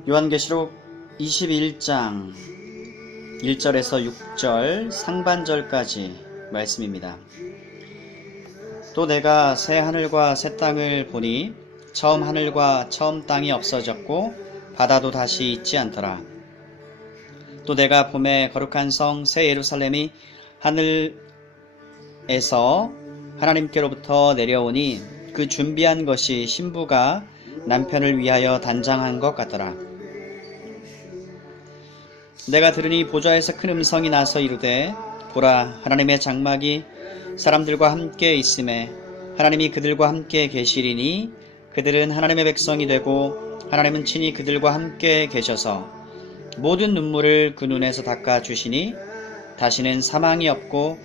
요한계시록 21장 1절에서 6절 상반절까지 말씀입니다. 또 내가 새 하늘과 새 땅을 보니 처음 하늘과 처음 땅이 없어졌고 바다도 다시 있지 않더라. 또 내가 봄에 거룩한 성 새 예루살렘이 하늘에서 하나님께로부터 내려오니 그 준비한 것이 신부가 남편을 위하여 단장한 것 같더라. 내가 들으니 보좌에서 큰 음성이 나서 이르되 보라, 하나님의 장막이 사람들과 함께 있음에 하나님이 그들과 함께 계시리니 그들은 하나님의 백성이 되고 하나님은 친히 그들과 함께 계셔서 모든 눈물을 그 눈에서 닦아 주시니 다시는 사망이 없고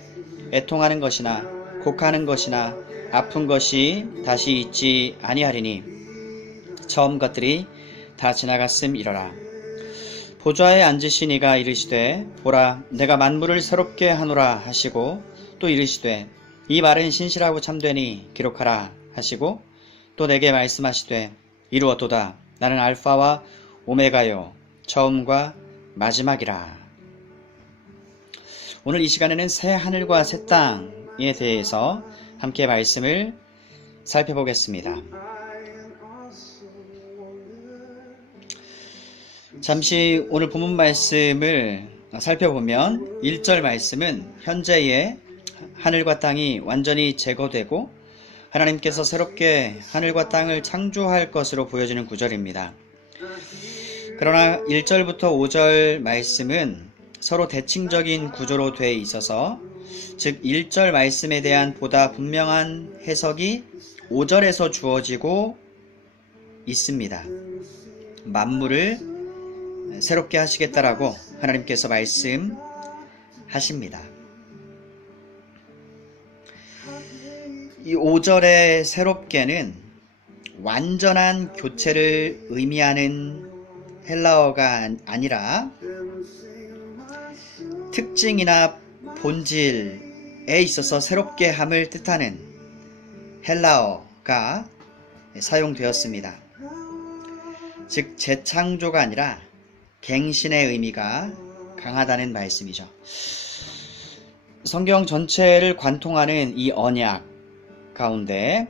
애통하는 것이나 곡하는 것이나 아픈 것이 다시 있지 아니하리니 처음 것들이 다 지나갔음이러라. 보좌에 앉으신 이가 이르시되 보라, 내가 만물을 새롭게 하노라 하시고 또 이르시되 이 말은 신실하고 참되니 기록하라 하시고 또 내게 말씀하시되 이루었도다. 나는 알파와 오메가요 처음과 마지막이라. 오늘 이 시간에는 새 하늘과 새 땅에 대해서 함께 말씀을 살펴보겠습니다. 잠시 오늘 본문 말씀을 살펴보면 1절 말씀은 현재의 하늘과 땅이 완전히 제거되고 하나님께서 새롭게 하늘과 땅을 창조할 것으로 보여지는 구절입니다. 그러나 1절부터 5절 말씀은 서로 대칭적인 구조로 되어 있어서 즉 1절 말씀에 대한 보다 분명한 해석이 5절에서 주어지고 있습니다. 만물을 새롭게 하시겠다라고 하나님께서 말씀하십니다. 이 5절의 새롭게는 완전한 교체를 의미하는 헬라어가 아니라 특징이나 본질에 있어서 새롭게 함을 뜻하는 헬라어가 사용되었습니다. 즉 재창조가 아니라 갱신의 의미가 강하다는 말씀이죠. 성경 전체를 관통하는 이 언약 가운데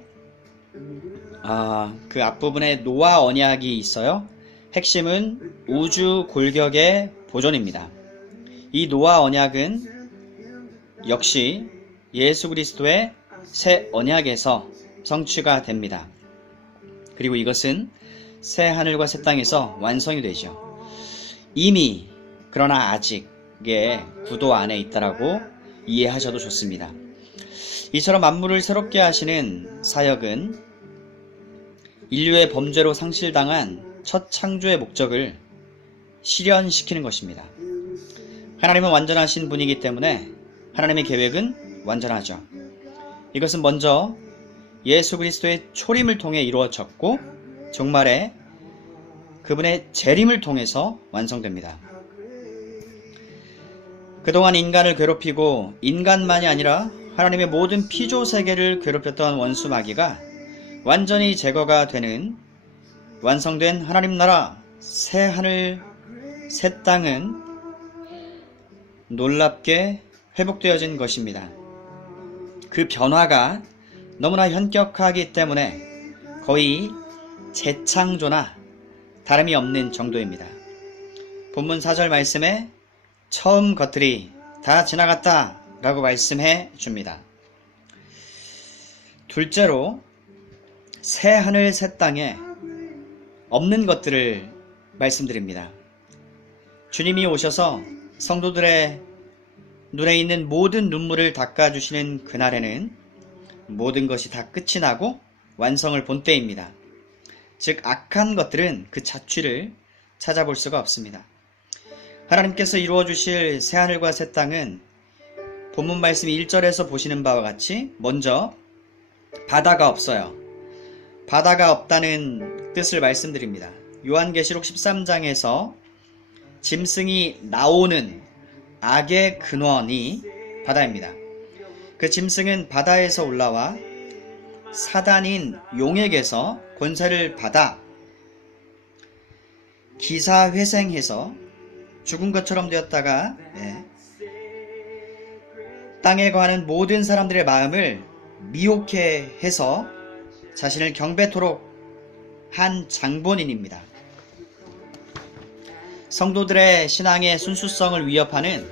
그 앞부분에 노아 언약이 있어요. 핵심은 우주 골격의 보존입니다. 이 노아 언약은 역시 예수 그리스도의 새 언약에서 성취가 됩니다. 그리고 이것은 새 하늘과 새 땅에서 완성이 되죠. 이미 그러나 아직의 구도 안에 있다라고 이해하셔도 좋습니다. 이처럼 만물을 새롭게 하시는 사역은 인류의 범죄로 상실당한 첫 창조의 목적을 실현시키는 것입니다. 하나님은 완전하신 분이기 때문에 하나님의 계획은 완전하죠. 이것은 먼저 예수 그리스도의 초림을 통해 이루어졌고 종말에 그분의 재림을 통해서 완성됩니다. 그동안 인간을 괴롭히고 인간만이 아니라 하나님의 모든 피조 세계를 괴롭혔던 원수 마귀가 완전히 제거가 되는 완성된 하나님 나라 새 하늘 새 땅은 놀랍게 회복되어진 것입니다. 그 변화가 너무나 현격하기 때문에 거의 재창조나 다름이 없는 정도입니다. 본문 4절 말씀에 처음 것들이 다 지나갔다 라고 말씀해 줍니다. 둘째로 새 하늘 새 땅에 없는 것들을 말씀드립니다. 주님이 오셔서 성도들의 눈에 있는 모든 눈물을 닦아주시는 그날에는 모든 것이 다 끝이 나고 완성을 본 때입니다. 즉 악한 것들은 그 자취를 찾아볼 수가 없습니다. 하나님께서 이루어 주실 새하늘과 새 땅은 본문 말씀 1절에서 보시는 바와 같이 먼저 바다가 없어요. 바다가 없다는 뜻을 말씀드립니다. 요한계시록 13장에서 짐승이 나오는 악의 근원이 바다입니다. 그 짐승은 바다에서 올라와 사단인 용에게서 권세를 받아 기사회생해서 죽은 것처럼 되었다가 땅에 거하는 모든 사람들의 마음을 미혹해 해서 자신을 경배토록 한 장본인입니다. 성도들의 신앙의 순수성을 위협하는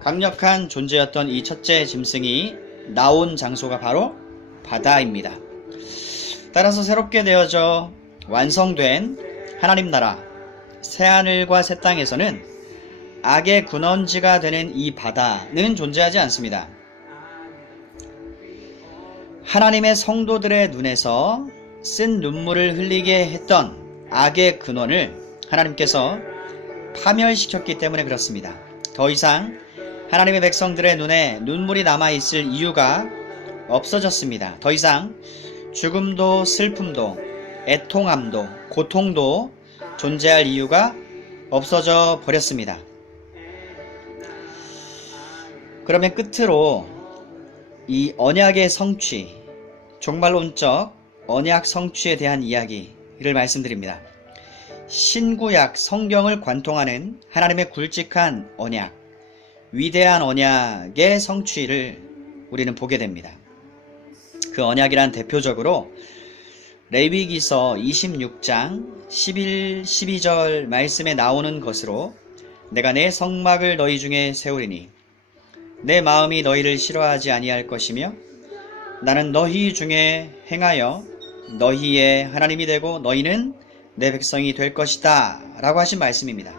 강력한 존재였던 이 첫째 짐승이 나온 장소가 바로 바다입니다. 따라서 새롭게 되어져 완성된 하나님 나라 새하늘과 새 땅에서는 악의 근원지가 되는 이 바다는 존재하지 않습니다. 하나님의 성도들의 눈에서 쓴 눈물을 흘리게 했던 악의 근원을 하나님께서 파멸시켰기 때문에 그렇습니다. 더 이상 하나님의 백성들의 눈에 눈물이 남아있을 이유가 없어졌습니다. 더 이상 죽음도 슬픔도 애통함도 고통도 존재할 이유가 없어져 버렸습니다. 그러면 끝으로 이 언약의 성취, 종말론적 언약 성취에 대한 이야기를 말씀드립니다. 신구약 성경을 관통하는 하나님의 굵직한 언약, 위대한 언약의 성취를 우리는 보게 됩니다. 그 언약이란 대표적으로 레위기서 26장 11, 12절 말씀에 나오는 것으로 내가 내 성막을 너희 중에 세우리니 내 마음이 너희를 싫어하지 아니할 것이며 나는 너희 중에 행하여 너희의 하나님이 되고 너희는 내 백성이 될 것이다 라고 하신 말씀입니다.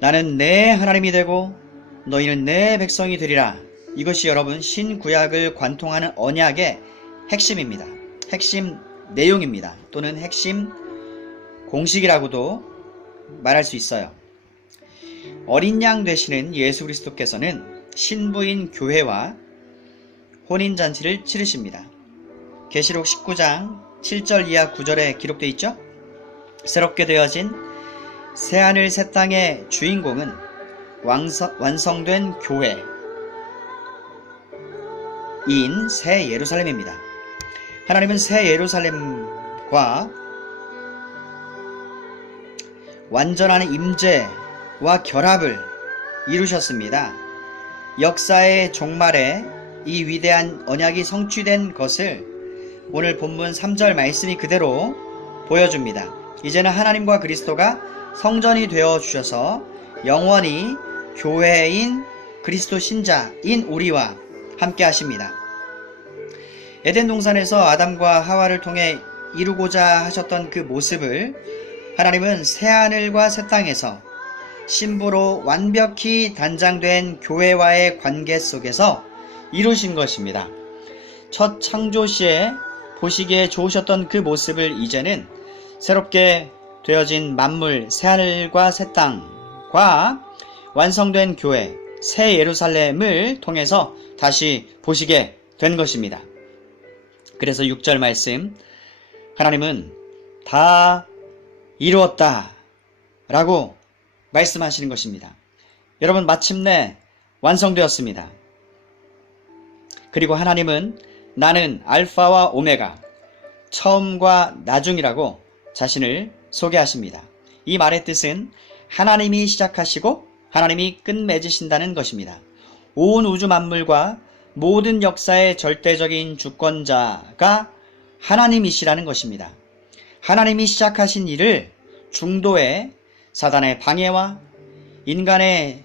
나는 내 하나님이 되고 너희는 내 백성이 되리라. 이것이 여러분 신구약을 관통하는 언약의 핵심입니다. 핵심 내용입니다. 또는 핵심 공식이라고도 말할 수 있어요. 어린 양 되시는 예수 그리스도께서는 신부인 교회와 혼인잔치를 치르십니다. 계시록 19장 7절 이하 9절에 기록되어 있죠. 새롭게 되어진 새하늘 새 땅의 주인공은 완성된 교회인 새 예루살렘입니다. 하나님은 새 예루살렘과 완전한 임재와 결합을 이루셨습니다. 역사의 종말에 이 위대한 언약이 성취된 것을 오늘 본문 3절 말씀이 그대로 보여줍니다. 이제는 하나님과 그리스도가 성전이 되어 주셔서 영원히 교회인 그리스도 신자인 우리와 함께 하십니다. 에덴 동산에서 아담과 하와를 통해 이루고자 하셨던 그 모습을 하나님은 새하늘과 새 땅에서 신부로 완벽히 단장된 교회와의 관계 속에서 이루신 것입니다. 첫 창조 시에 보시기에 좋으셨던 그 모습을 이제는 새롭게 되어진 만물 새하늘과 새 땅과 완성된 교회 새 예루살렘을 통해서 다시 보시게 된 것입니다. 그래서 6절 말씀, 하나님은 다 이루었다 라고 말씀하시는 것입니다. 여러분, 마침내 완성되었습니다. 그리고 하나님은 나는 알파와 오메가, 처음과 나중이라고 자신을 소개하십니다. 이 말의 뜻은 하나님이 시작하시고 하나님이 끝맺으신다는 것입니다. 온 우주 만물과 모든 역사의 절대적인 주권자가 하나님이시라는 것입니다. 하나님이 시작하신 일을 중도에 사단의 방해와 인간의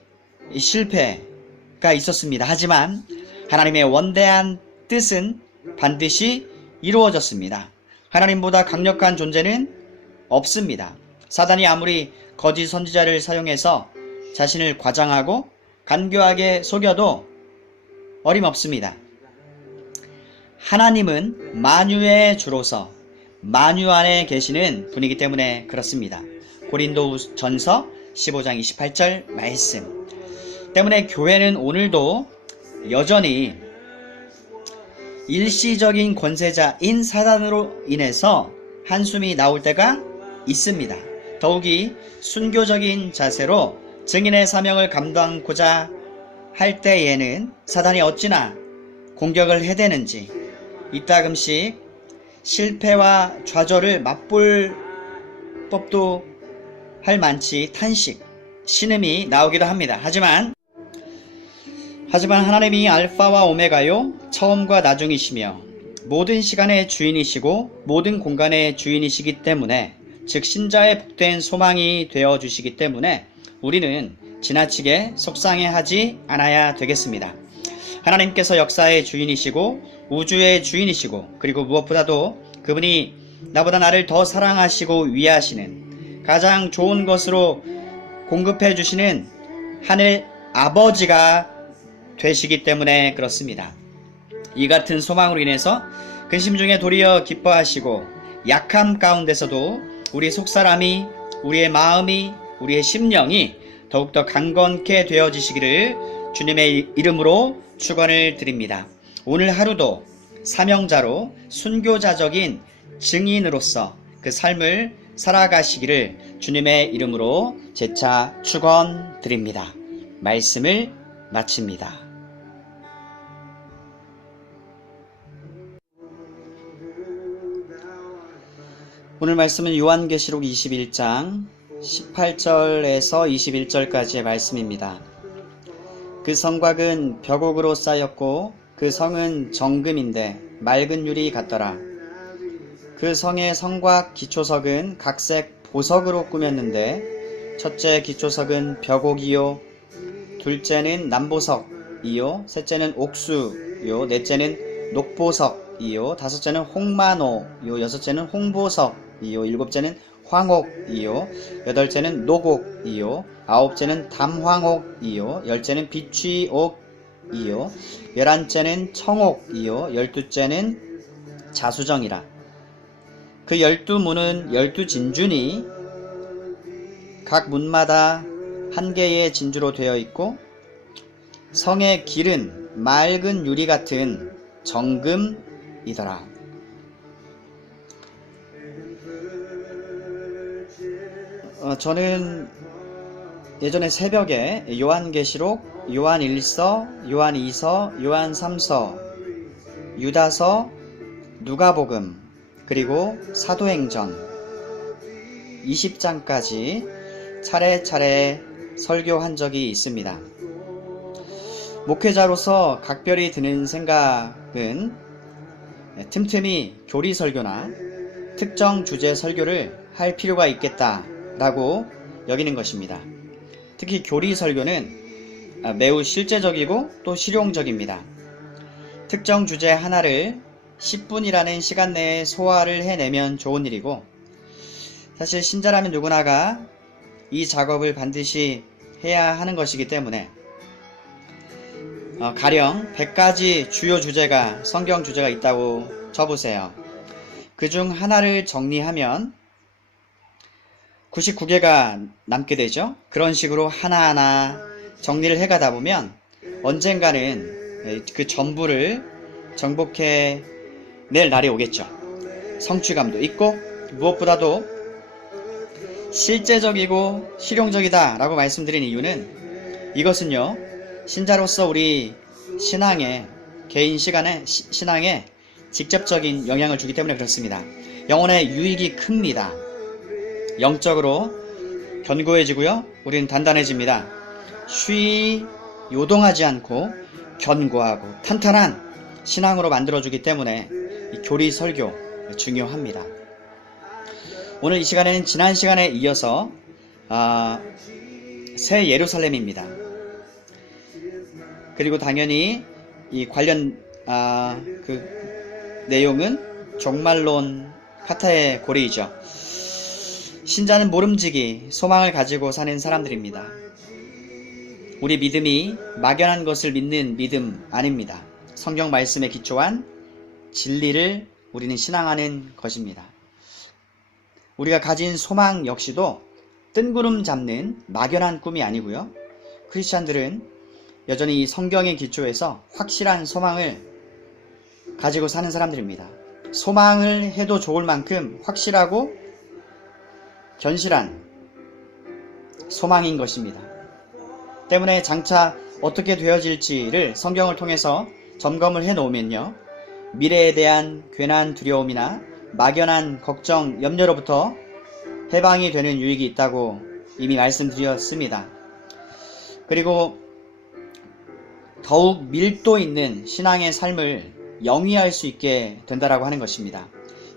실패가 있었습니다. 하지만 하나님의 원대한 뜻은 반드시 이루어졌습니다. 하나님보다 강력한 존재는 없습니다. 사단이 아무리 거짓 선지자를 사용해서 자신을 과장하고 간교하게 속여도 어림없습니다. 하나님은 만유의 주로서 만유 안에 계시는 분이기 때문에 그렇습니다. 고린도전서 15장 28절 말씀 때문에 교회는 오늘도 여전히 일시적인 권세자인 사단으로 인해서 한숨이 나올 때가 있습니다. 더욱이 순교적인 자세로 증인의 사명을 감당하고자 할 때에는 사단이 어찌나 공격을 해대는지 이따금씩 실패와 좌절을 맛볼 법도 할 만치 탄식, 신음이 나오기도 합니다. 하지만 하나님이 알파와 오메가요, 처음과 나중이시며 모든 시간의 주인이시고 모든 공간의 주인이시기 때문에, 즉 신자의 복된 소망이 되어주시기 때문에 우리는 지나치게 속상해하지 않아야 되겠습니다. 하나님께서 역사의 주인이시고 우주의 주인이시고, 그리고 무엇보다도 그분이 나보다 나를 더 사랑하시고 위하시는, 가장 좋은 것으로 공급해 주시는 하늘 아버지가 되시기 때문에 그렇습니다. 이 같은 소망으로 인해서 근심 중에 도리어 기뻐하시고, 약함 가운데서도 우리 속사람이, 우리의 마음이, 우리의 심령이 더욱더 강건케 되어지시기를 주님의 이름으로 축원을 드립니다. 오늘 하루도 사명자로 순교자적인 증인으로서 그 삶을 살아가시기를 주님의 이름으로 재차 축원드립니다. 말씀을 마칩니다. 오늘 말씀은 요한계시록 21장 18절에서 21절까지의 말씀입니다. 그 성곽은 벽옥으로 쌓였고 그 성은 정금인데 맑은 유리 같더라. 그 성의 성곽 기초석은 각색 보석으로 꾸몄는데, 첫째 기초석은 벽옥이요, 둘째는 남보석이요, 셋째는 옥수요, 넷째는 녹보석이요, 다섯째는 홍마노요, 여섯째는 홍보석이요, 일곱째는 황옥이요, 여덟째는 녹옥이요, 아홉째는 담황옥이요, 열째는 비취옥이요, 열한째는 청옥이요, 열두째는 자수정이라. 그 12문은 12진주니 각 문마다 한 개의 진주로 되어 있고, 성의 길은 맑은 유리 같은 정금이더라. 저는 예전에 새벽에 요한계시록, 요한1서, 요한2서, 요한3서, 유다서, 누가복음, 그리고 사도행전 20장까지 차례차례 설교한 적이 있습니다. 목회자로서 각별히 드는 생각은 틈틈이 교리 설교나 특정 주제 설교를 할 필요가 있겠다라고 여기는 것입니다. 특히 교리 설교는 매우 실제적이고 또 실용적입니다. 특정 주제 하나를 10분이라는 시간 내에 소화를 해내면 좋은 일이고, 사실 신자라면 누구나가 이 작업을 반드시 해야 하는 것이기 때문에 가령 100가지 주요 주제가, 성경 주제가 있다고 쳐보세요. 그중 하나를 정리하면 99개가 남게 되죠. 그런 식으로 하나하나 정리를 해가다 보면 언젠가는 그 전부를 정복해 낼 날이 오겠죠. 성취감도 있고, 무엇보다도 실제적이고 실용적이다 라고 말씀드린 이유는, 이것은요, 신자로서 우리 신앙에, 개인 시간에, 신앙에 직접적인 영향을 주기 때문에 그렇습니다. 영혼의 유익이 큽니다. 영적으로 견고해지고요, 우리는 단단해집니다. 쉬이 요동하지 않고 견고하고 탄탄한 신앙으로 만들어주기 때문에 이 교리 설교 중요합니다. 오늘 이 시간에는 지난 시간에 이어서 새 예루살렘입니다. 그리고 당연히 이 관련 그 내용은 종말론 카테고리이죠. 신자는 모름지기 소망을 가지고 사는 사람들입니다. 우리 믿음이 막연한 것을 믿는 믿음 아닙니다. 성경 말씀에 기초한 진리를 우리는 신앙하는 것입니다. 우리가 가진 소망 역시도 뜬구름 잡는 막연한 꿈이 아니고요. 크리스찬들은 여전히 성경의 기초에서 확실한 소망을 가지고 사는 사람들입니다. 소망을 해도 좋을 만큼 확실하고 견실한 소망인 것입니다. 때문에 장차 어떻게 되어질지를 성경을 통해서 점검을 해 놓으면요, 미래에 대한 괜한 두려움이나 막연한 걱정, 염려로부터 해방이 되는 유익이 있다고 이미 말씀드렸습니다. 그리고 더욱 밀도 있는 신앙의 삶을 영위할 수 있게 된다라고 하는 것입니다.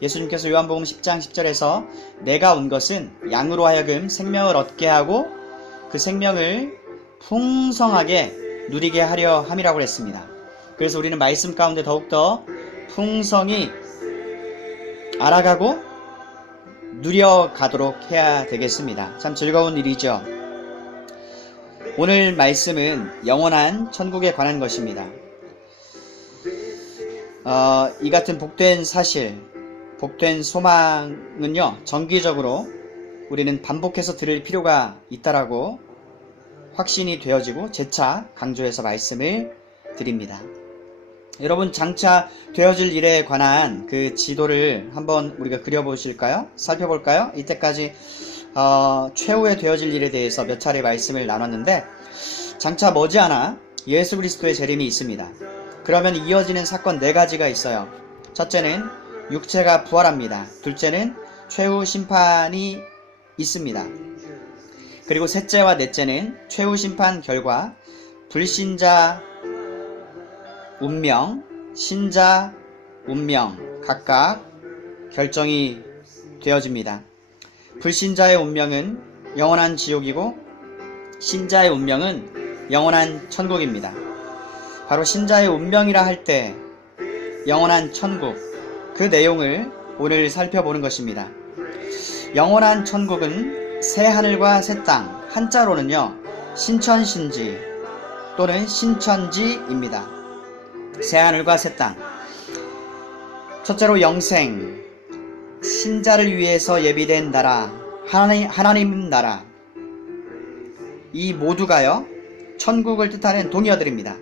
예수님께서 요한복음 10장 10절에서 내가 온 것은 양으로 하여금 생명을 얻게 하고 그 생명을 풍성하게 누리게 하려 함이라고 했습니다. 그래서 우리는 말씀 가운데 더욱더 풍성히 알아가고 누려가도록 해야 되겠습니다. 참 즐거운 일이죠. 오늘 말씀은 영원한 천국에 관한 것입니다. 이 같은 복된 사실, 복된 소망은요, 정기적으로 우리는 반복해서 들을 필요가 있다라고 확신이 되어지고 재차 강조해서 말씀을 드립니다. 여러분, 장차 되어질 일에 관한 그 지도를 한번 우리가 그려보실까요? 살펴볼까요? 이때까지 최후에 되어질 일에 대해서 몇 차례 말씀을 나눴는데, 장차 머지않아 예수 그리스도의 재림이 있습니다. 그러면 이어지는 사건 4가지가 있어요. 첫째는 육체가 부활합니다. 둘째는 최후 심판이 있습니다. 그리고 셋째와 넷째는 최후 심판 결과 불신자 운명, 신자 운명 각각 결정이 되어집니다. 불신자의 운명은 영원한 지옥이고 신자의 운명은 영원한 천국입니다. 바로 신자의 운명이라 할 때 영원한 천국, 그 내용을 오늘 살펴보는 것입니다. 영원한 천국은 새 하늘과 새 땅, 한자로는요 신천신지 또는 신천지입니다. 새 하늘과 새 땅. 첫째로 영생, 신자를 위해서 예비된 나라, 하나님 나라. 이 모두가요 천국을 뜻하는 동의어들입니다.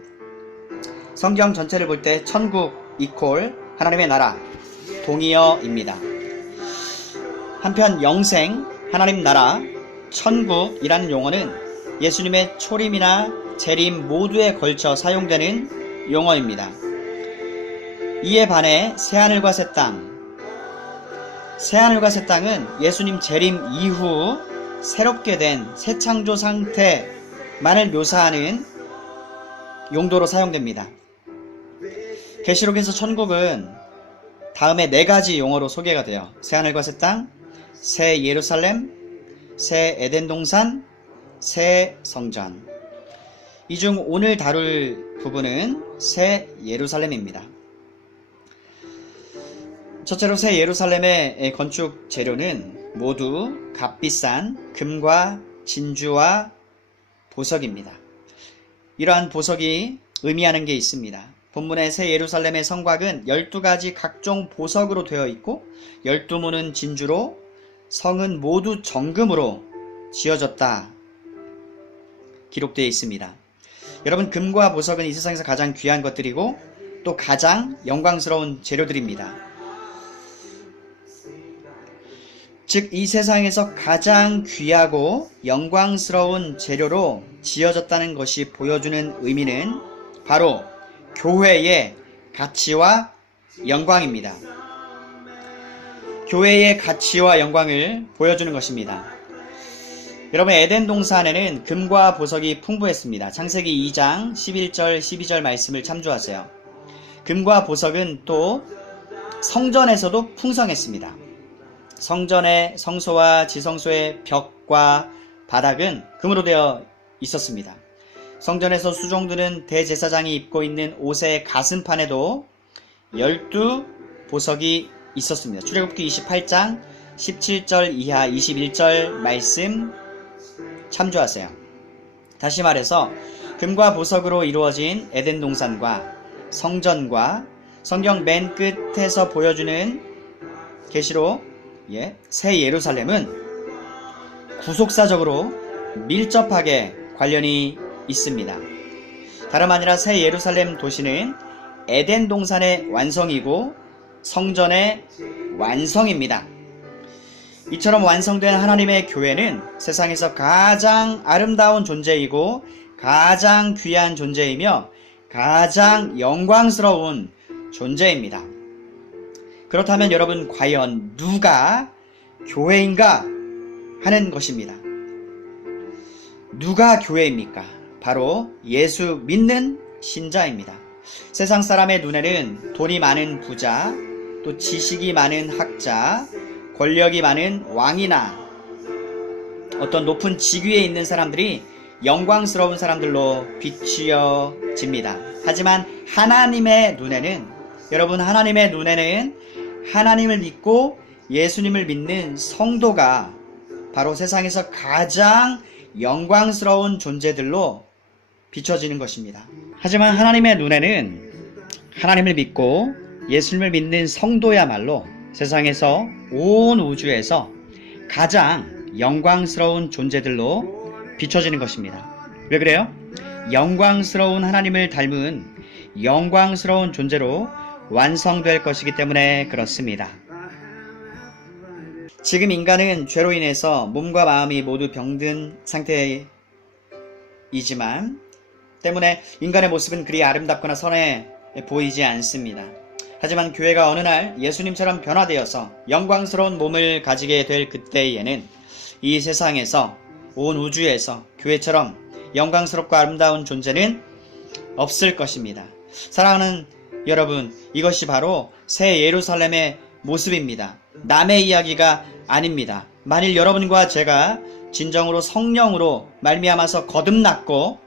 성경 전체를 볼 때 천국 이퀄 하나님의 나라, 동의어입니다. 한편 영생, 하나님 나라, 천국이라는 용어는 예수님의 초림이나 재림 모두에 걸쳐 사용되는 용어입니다. 이에 반해 새하늘과 새 땅, 새하늘과 새 땅은 예수님 재림 이후 새롭게 된 새 창조 상태만을 묘사하는 용도로 사용됩니다. 계시록에서 천국은 다음에 4가지 용어로 소개가 돼요. 새하늘과 새 땅, 새 예루살렘, 새 에덴 동산, 새 성전. 이 중 오늘 다룰 부분은 새 예루살렘입니다. 첫째로 새 예루살렘의 건축 재료는 모두 값비싼 금과 진주와 보석입니다. 이러한 보석이 의미하는 게 있습니다. 본문의 새 예루살렘의 성곽은 12가지 각종 보석으로 되어 있고 12문은 진주로, 성은 모두 정금으로 지어졌다 기록되어 있습니다. 여러분, 금과 보석은 이 세상에서 가장 귀한 것들이고 또 가장 영광스러운 재료들입니다. 즉, 이 세상에서 가장 귀하고 영광스러운 재료로 지어졌다는 것이 보여주는 의미는 바로 교회의 가치와 영광입니다. 교회의 가치와 영광을 보여주는 것입니다. 여러분, 에덴 동산에는 금과 보석이 풍부했습니다. 창세기 2장 11절 12절 말씀을 참조하세요. 금과 보석은 또 성전에서도 풍성했습니다. 성전의 성소와 지성소의 벽과 바닥은 금으로 되어 있었습니다. 성전에서 수종드는 대제사장이 입고 있는 옷의 가슴판에도 12보석이 있었습니다. 출애굽기 28장 17절 이하 21절 말씀 참조하세요. 다시 말해서 금과 보석으로 이루어진 에덴 동산과 성전과 성경 맨 끝에서 보여주는 계시록 새 예루살렘은 구속사적으로 밀접하게 관련이 있습니다. 다름 아니라 새 예루살렘 도시는 에덴 동산의 완성이고 성전의 완성입니다. 이처럼 완성된 하나님의 교회는 세상에서 가장 아름다운 존재이고 가장 귀한 존재이며 가장 영광스러운 존재입니다. 그렇다면 여러분, 과연 누가 교회인가 하는 것입니다. 누가 교회입니까? 바로 예수 믿는 신자입니다. 세상 사람의 눈에는 돈이 많은 부자, 또 지식이 많은 학자, 권력이 많은 왕이나 어떤 높은 직위에 있는 사람들이 영광스러운 사람들로 비추어집니다. 하지만 하나님의 눈에는, 여러분, 하나님의 눈에는 하나님을 믿고 예수님을 믿는 성도가 바로 세상에서 가장 영광스러운 존재들로 비춰지는 것입니다. 하지만 하나님의 눈에는 하나님을 믿고 예수님을 믿는 성도야말로 세상에서 온 우주에서 가장 영광스러운 존재들로 비춰지는 것입니다. 왜 그래요? 영광스러운 하나님을 닮은 영광스러운 존재로 완성될 것이기 때문에 그렇습니다. 지금 인간은 죄로 인해서 몸과 마음이 모두 병든 상태이지만 때문에 인간의 모습은 그리 아름답거나 선해 보이지 않습니다. 하지만 교회가 어느 날 예수님처럼 변화되어서 영광스러운 몸을 가지게 될 그때에는 이 세상에서, 온 우주에서 교회처럼 영광스럽고 아름다운 존재는 없을 것입니다. 사랑하는 여러분, 이것이 바로 새 예루살렘의 모습입니다. 남의 이야기가 아닙니다. 만일 여러분과 제가 진정으로 성령으로 말미암아서 거듭났고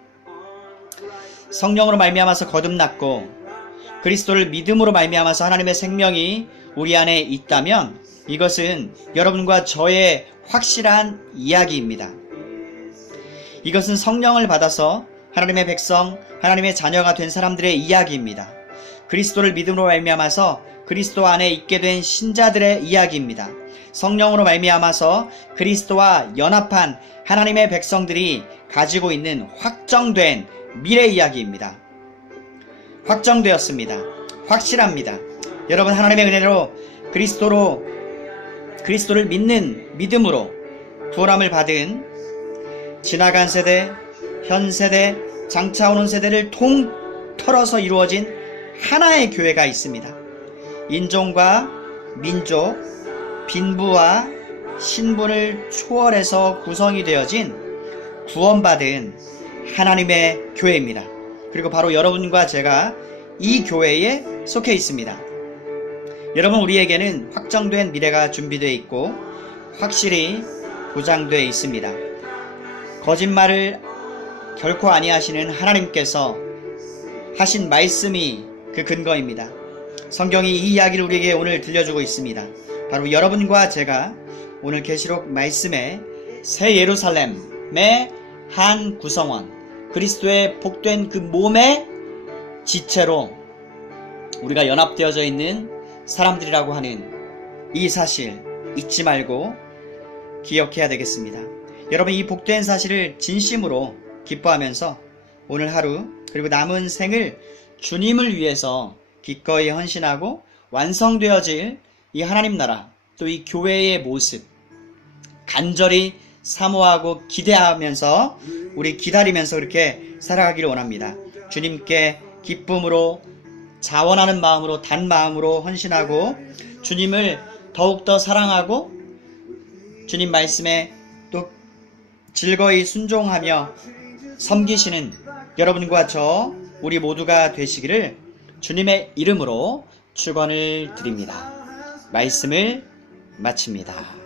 그리스도를 믿음으로 말미암아서 하나님의 생명이 우리 안에 있다면 이것은 여러분과 저의 확실한 이야기입니다. 이것은 성령을 받아서 하나님의 백성, 하나님의 자녀가 된 사람들의 이야기입니다. 그리스도를 믿음으로 말미암아서 그리스도 안에 있게 된 신자들의 이야기입니다. 성령으로 말미암아서 그리스도와 연합한 하나님의 백성들이 가지고 있는 확정된 미래 이야기입니다. 확정되었습니다. 확실합니다. 여러분, 하나님의 은혜로 그리스도를 믿는 믿음으로 구원함을 받은 지나간 세대, 현 세대, 장차 오는 세대를 통틀어서 이루어진 하나의 교회가 있습니다. 인종과 민족, 빈부와 신분을 초월해서 구성이 되어진 구원받은 하나님의 교회입니다. 그리고 바로 여러분과 제가 이 교회에 속해 있습니다. 여러분, 우리에게는 확정된 미래가 준비되어 있고 확실히 보장되어 있습니다. 거짓말을 결코 아니하시는 하나님께서 하신 말씀이 그 근거입니다. 성경이 이 이야기를 우리에게 오늘 들려주고 있습니다. 바로 여러분과 제가 오늘 계시록 말씀에 새 예루살렘의 한 구성원, 그리스도의 복된 그 몸의 지체로 우리가 연합되어져 있는 사람들이라고 하는 이 사실 잊지 말고 기억해야 되겠습니다. 여러분, 이 복된 사실을 진심으로 기뻐하면서 오늘 하루 그리고 남은 생을 주님을 위해서 기꺼이 헌신하고 완성되어질 이 하나님 나라, 또 이 교회의 모습 간절히 사모하고 기대하면서 우리 기다리면서 그렇게 살아가기를 원합니다. 주님께 기쁨으로, 자원하는 마음으로, 단 마음으로 헌신하고 주님을 더욱더 사랑하고 주님 말씀에 또 즐거이 순종하며 섬기시는 여러분과 저 우리 모두가 되시기를 주님의 이름으로 축원을 드립니다. 말씀을 마칩니다.